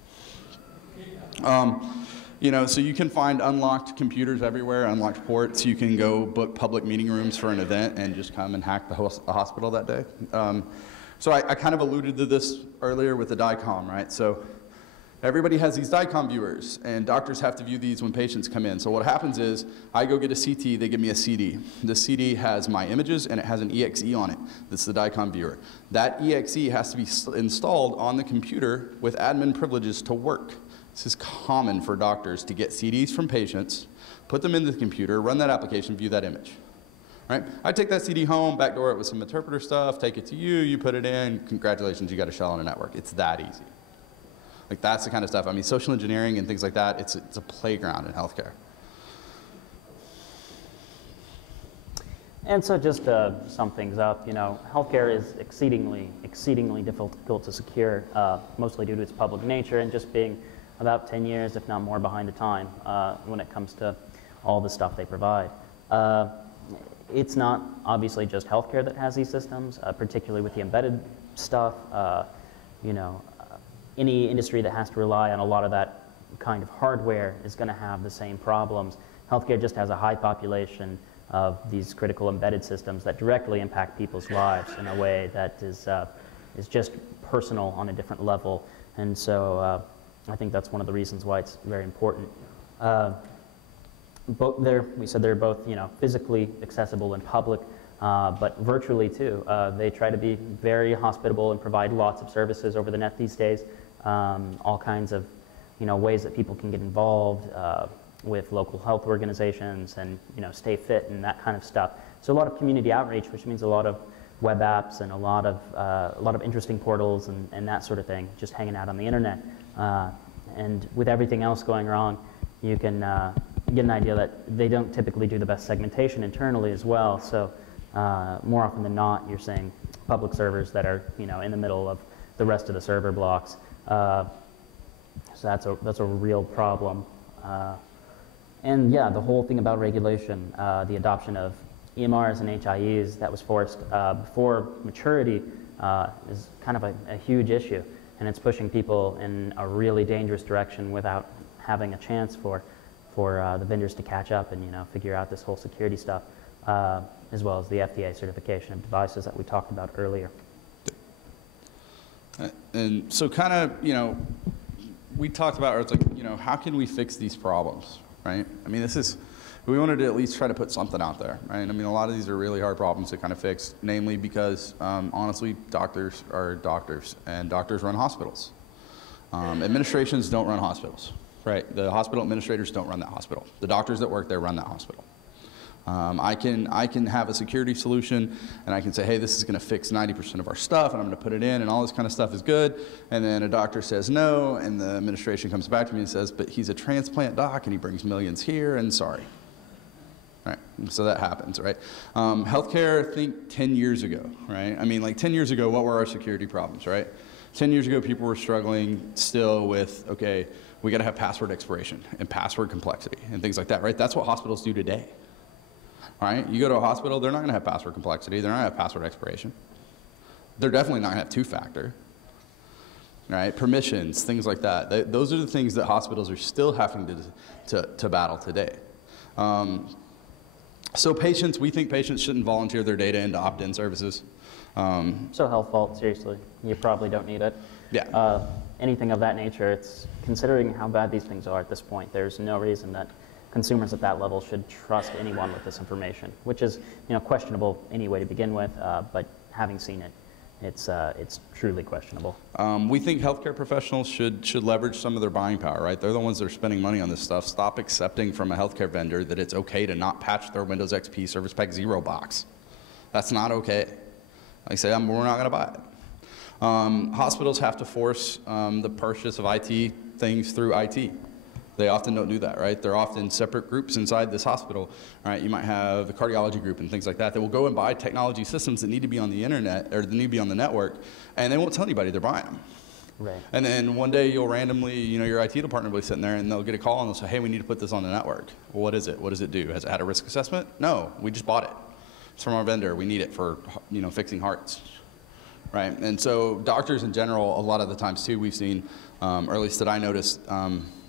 So you can find unlocked computers everywhere, unlocked ports. You can go book public meeting rooms for an event and just come and hack the hospital that day. So I kind of alluded to this earlier with the DICOM, right? So everybody has these DICOM viewers, and doctors have to view these when patients come in. So what happens is, I go get a CT, they give me a CD. The CD has my images, and it has an EXE on it. This is the DICOM viewer. That EXE has to be installed on the computer with admin privileges to work. This is common for doctors to get CDs from patients, put them into the computer, run that application, view that image. Right? I take that CD home, backdoor it with some interpreter stuff, take it to you, you put it in, congratulations, you got a shell on a network. It's that easy. Like, that's the kind of stuff. I mean, social engineering and things like that, it's a playground in healthcare. And so just to sum things up, healthcare is exceedingly difficult to secure, mostly due to its public nature and just being about 10 years, if not more, behind the time when it comes to all the stuff they provide. It's not obviously just healthcare that has these systems, particularly with the embedded stuff. Any industry that has to rely on a lot of that kind of hardware is going to have the same problems. Healthcare just has a high population of these critical embedded systems that directly impact people's lives in a way that is just personal on a different level. And so I think that's one of the reasons why it's very important. we said they're both, physically accessible in public, but virtually too. They try to be very hospitable and provide lots of services over the net these days. All kinds of, ways that people can get involved with local health organizations and, stay fit and that kind of stuff. So a lot of community outreach, which means a lot of web apps and a lot of interesting portals and that sort of thing, just hanging out on the internet. And with everything else going wrong, you can get an idea that they don't typically do the best segmentation internally as well. So more often than not, you're seeing public servers that are in the middle of the rest of the server blocks. So that's a real problem. And yeah, the whole thing about regulation, the adoption of EMRs and HIEs that was forced before maturity is kind of a huge issue, and it's pushing people in a really dangerous direction without having a chance for the vendors to catch up and figure out this whole security stuff, as well as the FDA certification of devices that we talked about earlier. And so kind of, we talked about, it's like, how can we fix these problems, right? I mean, we wanted to at least try to put something out there, right? I mean, a lot of these are really hard problems to kind of fix, namely because, honestly, doctors are doctors, and doctors run hospitals. Administrations don't run hospitals, right? The hospital administrators don't run that hospital. The doctors that work there run that hospital. I can have a security solution, and I can say, hey, this is going to fix 90% of our stuff, and I'm going to put it in, and all this kind of stuff is good. And then a doctor says no, and the administration comes back to me and says, but he's a transplant doc, and he brings millions here, and sorry. Right, so that happens, right? Healthcare, I think 10 years ago, right? I mean, like 10 years ago, what were our security problems, right? 10 years ago, people were struggling still with, okay, we got to have password expiration and password complexity and things like that, right? That's what hospitals do today. All right, you go to a hospital, they're not going to have password complexity, they're not going to have password expiration. They're definitely not going to have two-factor, right? Permissions, things like that. Those are the things that hospitals are still having to battle today. So patients, we think patients shouldn't volunteer their data into opt-in services. So health fault, seriously, you probably don't need it. Yeah. Anything of that nature, it's considering how bad these things are at this point, there's no reason that consumers at that level should trust anyone with this information, which is questionable anyway to begin with, but having seen it, it's truly questionable. We think healthcare professionals should leverage some of their buying power, right? They're the ones that are spending money on this stuff. Stop accepting from a healthcare vendor that it's okay to not patch their Windows XP Service Pack 0 box. That's not okay. Like I say, we're not going to buy it. Hospitals have to force the purchase of IT things through IT. They often don't do that, right? They're often separate groups inside this hospital, right? You might have the cardiology group and things like that that will go and buy technology systems that need to be on the internet or that need to be on the network, and they won't tell anybody they're buying them. Right. And then one day you'll randomly, your IT department will be sitting there and they'll get a call and they'll say, hey, we need to put this on the network. Well, what is it? What does it do? Has it had a risk assessment? No, we just bought it. It's from our vendor. We need it for, fixing hearts, right? And so doctors in general, a lot of the times too, we've seen, or at least that I noticed,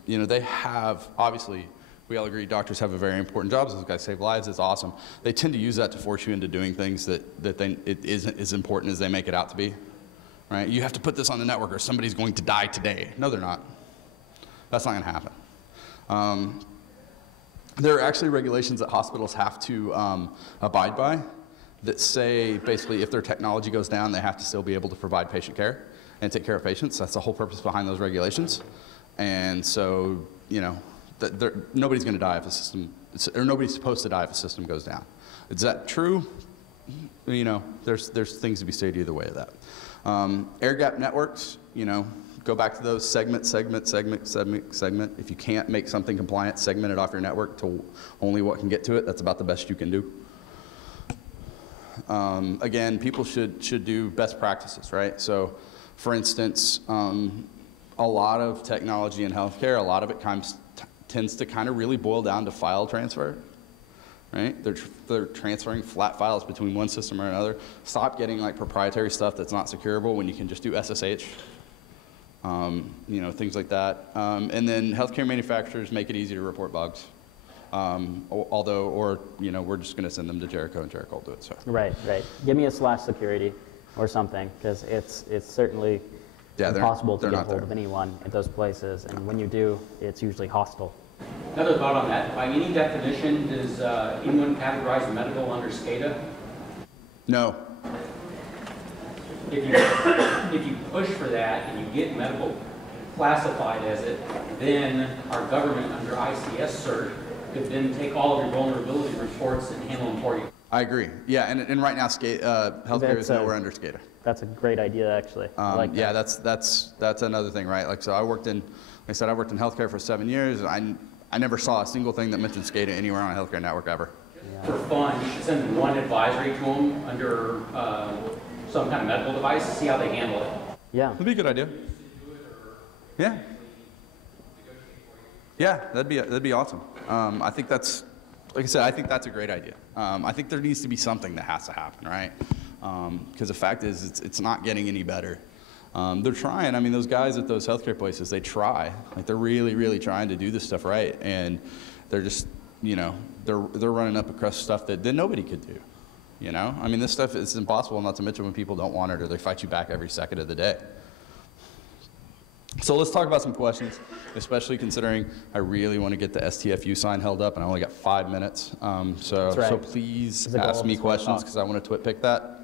they have, obviously, we all agree doctors have a very important job. Those guys save lives. It's awesome. They tend to use that to force you into doing things that it isn't as important as they make it out to be, right? You have to put this on the network or somebody's going to die today. No, they're not. That's not going to happen. There are actually regulations that hospitals have to abide by that say, basically, if their technology goes down, they have to still be able to provide patient care and take care of patients. That's the whole purpose behind those regulations. And so, nobody's going to die if a system, or nobody's supposed to die if a system goes down. Is that true? There's things to be said either way of that. Air gap networks, go back to those segment. If you can't make something compliant, segment it off your network to only what can get to it. That's about the best you can do. Again, people should do best practices, right? So, for instance, a lot of technology in healthcare, a lot of it tends to kind of really boil down to file transfer, right? They're transferring flat files between one system or another. Stop getting like proprietary stuff that's not securable when you can just do SSH, things like that. And then healthcare manufacturers make it easy to report bugs. We're just going to send them to Jericho and Jericho will do it. So. Right. Give me a /security or something, because it's certainly impossible to get hold of anyone at those places, and when you do, it's usually hostile. Another thought on that. By any definition, does anyone categorize medical under SCADA? No. If you push for that and you get medical classified as it, then our government under ICS cert could then take all of your vulnerability reports and handle them for you. I agree. Yeah, and right now, healthcare is nowhere under SCADA. That's a great idea, actually. I like yeah, that. that's another thing, right? Like, so I worked in healthcare for 7 years. I never saw a single thing that mentioned SCADA anywhere on a healthcare network ever. Yeah. For fun, you should send one advisory to them under some kind of medical device to see how they handle it. Yeah. That'd be a good idea. Yeah. Yeah, that'd be awesome. I think that's, like I said, I think that's a great idea. I think there needs to be something that has to happen, right? Because the fact is, it's not getting any better. They're trying. I mean, those guys at those healthcare places, they try. Like, they're really, really trying to do this stuff right, and they're just, you know, they're running up across stuff that nobody could do. You know, I mean, this stuff is impossible. Not to mention when people don't want it or they fight you back every second of the day. So let's talk about some questions, especially considering I really want to get the STFU sign held up, and I only got 5 minutes. So please ask me questions because I want to pick that.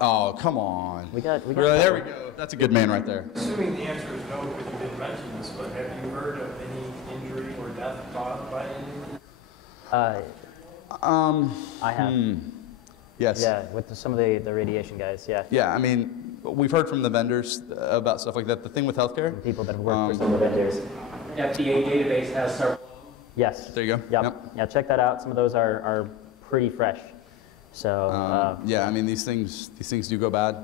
Oh, come on. We got really, there we go. That's a good man right there. Assuming the answer is no, because you didn't mention this, but have you heard of any injury or death caused by any? I have. Yes. Yeah, with some of the radiation guys, yeah. Yeah, I mean, we've heard from the vendors about stuff like that. The thing with healthcare. The people that have worked for some of the vendors. FDA database has several. Yes. There you go. Yep. Yeah, check that out. Some of those are pretty fresh. So. Yeah, I mean, these things do go bad,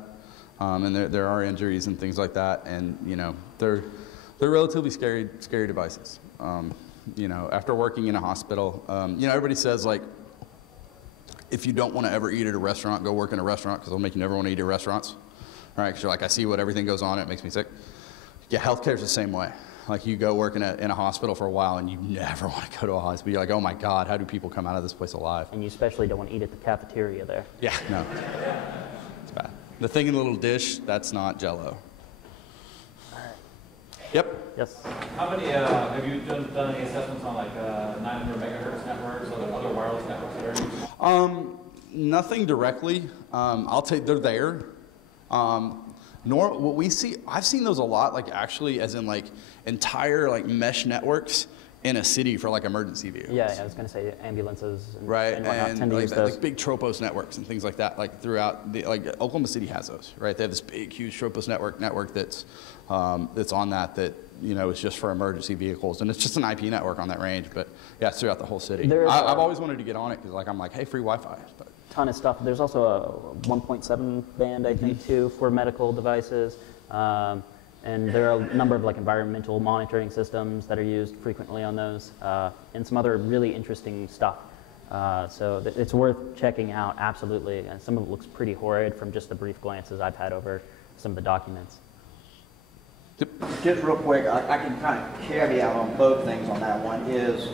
and there are injuries and things like that, and you know, they're relatively scary devices. You know, after working in a hospital, you know, everybody says, like, if you don't want to ever eat at a restaurant, go work in a restaurant because it'll make you never want to eat at restaurants. All right, because you're like, I see what everything goes on, it makes me sick. Yeah, healthcare's the same way. Like, you go work in a hospital for a while and you never want to go to a hospital. You're like, oh my God, how do people come out of this place alive? And you especially don't want to eat at the cafeteria there. Yeah, no. It's bad. The thing in the little dish, that's not Jell-O. Yep. Yes. How many, have you done any assessments on like 900 megahertz networks or other wireless networks that are used? Nothing directly. I'll tell you, they're there. What we see, I've seen those a lot, like actually as in like entire like mesh networks in a city for like emergency vehicles. Yeah, I was going to say ambulances and, right, and whatnot tend to like, use those. like big Tropos networks and things like that, like throughout the, like Oklahoma City has those, right? They have this big, huge Tropos network that's on that you know is just for emergency vehicles, and it's just an IP network on that range, but yeah, it's throughout the whole city. I've always wanted to get on it because like I'm like, hey, free Wi-Fi. But ton of stuff. There's also a 1.7 band, I think, too, for medical devices. And there are a number of like environmental monitoring systems that are used frequently on those, and some other really interesting stuff. So it's worth checking out, absolutely. And some of it looks pretty horrid from just the brief glances I've had over some of the documents. Just real quick, I can kind of caveat on both things on that one, is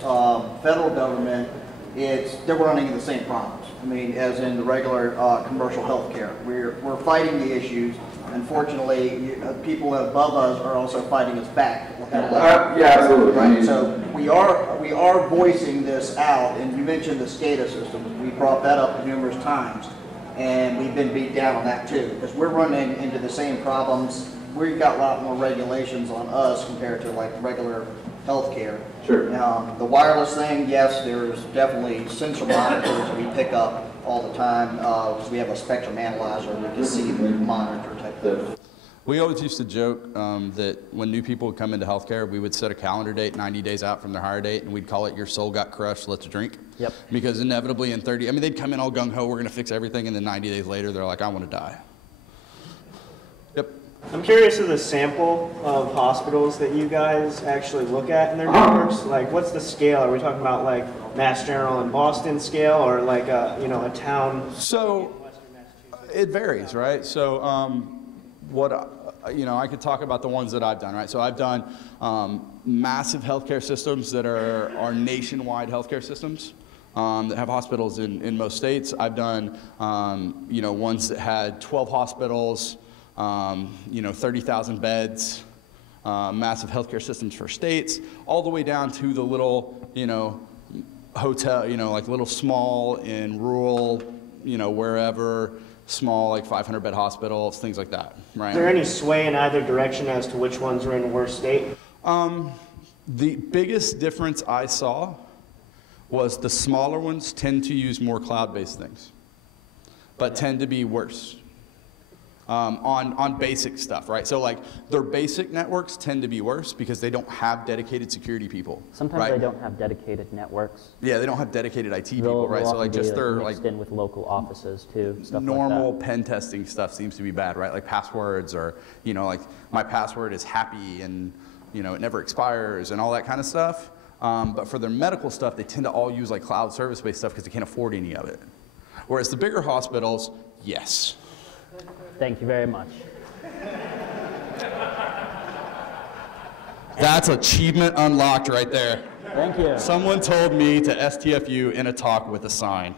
federal government, they're running into the same problems. I mean, as in the regular commercial healthcare. We're fighting the issues. Unfortunately, people above us are also fighting us back. Yeah, absolutely. Right? So we are voicing this out, and you mentioned the SCADA systems. We brought that up numerous times, and we've been beat down on that too, because we're running into the same problems. We've got a lot more regulations on us compared to like regular healthcare. Sure. The wireless thing, yes, there's definitely sensor monitors we pick up all the time because we have a spectrum analyzer. We can see the monitor type thing. we always used to joke that when new people would come into healthcare, we would set a calendar date 90 days out from their hire date, and we'd call it "Your soul got crushed, let's drink." Yep. Because inevitably in 30, I mean, they'd come in all gung-ho, we're going to fix everything, and then 90 days later, they're like, I want to die. Yep. I'm curious of the sample of hospitals that you guys actually look at in their networks. Like, what's the scale? Are we talking about like Mass General in Boston scale, or like a a town? So it varies, right? So I could talk about the ones that I've done, right? So I've done massive healthcare systems that are nationwide healthcare systems that have hospitals in most states. I've done ones that had 12 hospitals. 30,000 beds, massive healthcare systems for states, all the way down to the little, hotel, like little small in rural, wherever, small, like 500-bed hospitals, things like that, right? Is there any sway in either direction as to which ones are in the worst state? The biggest difference I saw was the smaller ones tend to use more cloud-based things, but tend to be worse on basic stuff, right? So like their basic networks tend to be worse because they don't have dedicated security people. Sometimes right? they don't have dedicated networks. Yeah, they don't have dedicated IT They'll people, right? So often like be, just their mixed in with local offices too, stuff normal like that. pen testing stuff seems to be bad, right? Like passwords, or like my password is happy and it never expires and all that kind of stuff. But for their medical stuff, they tend to all use like cloud service-based stuff because they can't afford any of it. Whereas the bigger hospitals, yes. Thank you very much. That's achievement unlocked right there. Thank you. Someone told me to STFU in a talk with a sign.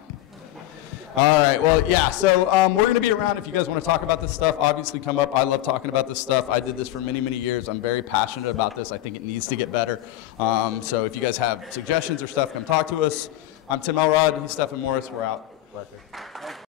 All right, well, yeah, so we're going to be around if you guys want to talk about this stuff. Obviously, come up. I love talking about this stuff. I did this for many, many years. I'm very passionate about this. I think it needs to get better. So if you guys have suggestions or stuff, come talk to us. I'm Tim Elrod. He's Stephen Morris. We're out. Pleasure.